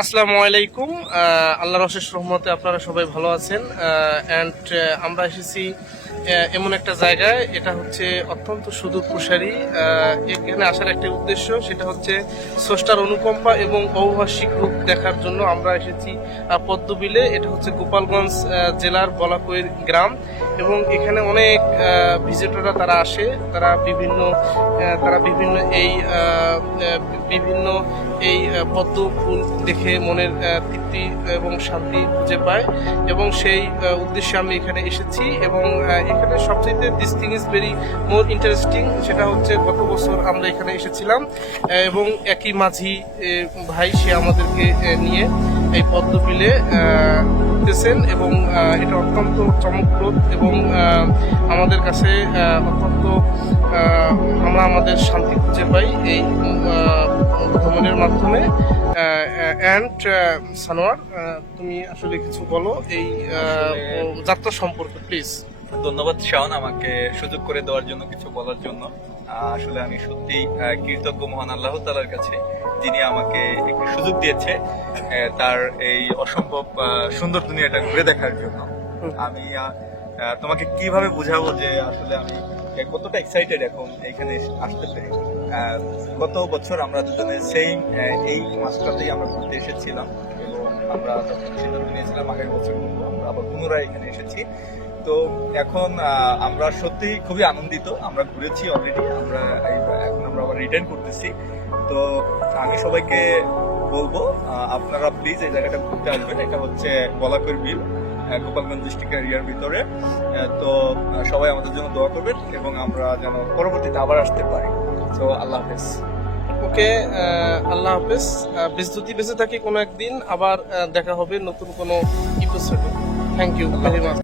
আসসালামু আলাইকুম। আল্লাহর অশেষ রহমতে আপনারা সবাই ভালো আছেন। অ্যান্ড আমরা এসেছি এমন একটা জায়গায়, এটা হচ্ছে অত্যন্ত সুদূর প্রসারী। এখানে আসার একটা উদ্দেশ্য, সেটা হচ্ছে স্রষ্টার অনুকম্পা এবং ঔভাসিক রূপ দেখার জন্য আমরা এসেছি পদ্মবিলে। এটা হচ্ছে গোপালগঞ্জ জেলার বলাকৈর গ্রাম, এবং এখানে অনেক ভিজিটররা তারা আসে। তারা বিভিন্ন এই পদ্ম ফুল দেখে মনের তৃপ্তি এবং শান্তি খুঁজে পায়, এবং সেই উদ্দেশ্যে আমি এখানে এসেছি। এবং এখানে সবচেয়ে this thing is very more interesting, সেটা হচ্ছে গত বছর আমরা এখানে এসেছিলাম, এবং একই মাঝি ভাই সে আমাদেরকে নিয়ে এই পদ্মবিলে ঘুরতেছেন, এবং এটা অত্যন্ত চমকপ্রদ এবং আমাদের কাছে অত্যন্ত আমরা আমাদের শান্তি খুঁজে পাই এই ভ্রমণের মাধ্যমে। অ্যান্ড সানোয়ার, তুমি আসলে কিছু বলো এই যাত্রা সম্পর্কে প্লিজ। ধন্যবাদ শাওন, আমাকে সুযোগ করে দেওয়ার জন্য, কিছু বলার জন্য। আসলে আমি সত্যি কৃতজ্ঞ মহান আল্লাহ তাআলার কাছে, যিনি আমাকে একটি সুযোগ দিয়েছে তার এই অসম্ভব সুন্দর দুনিয়াটা ঘুরে দেখার জন্য। আমি তোমাকে কিভাবে বুঝাবো যে আসলে আমি কতটা এক্সাইটেড এখন এখানে আসতে পেরে। গত বছর আমরা দুজনে সেম এই মাসটাতেই আমরা ঘুরতে এসেছিলাম, এবং আমরা সিদ্ধান্ত নিয়েছিলাম আগের বছর আমরা আবার পুনরায় এখানে এসেছি। তো এখন আমরা সত্যি খুবই আনন্দিত। আমরা ঘুরেছি অলরেডি, এখন আমরা আবার রিটার্ন করতেছি। তো আমি সবাইকে বলবো আপনারা প্লিজ এই জায়গাটা ঘুরতে আসবেন। এটা হচ্ছে বলাকৈর বিল, গোপালগঞ্জ ডিস্ট্রিক্ট এরিয়ার ভিতরে। তো সবাই আমাদের জন্য দোয়া করবেন, এবং আমরা যেন পরবর্তীতে আবার আসতে পারি। তো আল্লাহ হাফেজ। ওকে, আল্লাহ হাফেজ। যদি বেঁচে থাকি কোনো একদিন আবার দেখা হবে নতুন কোনো এপিসোডে। Thank you very much.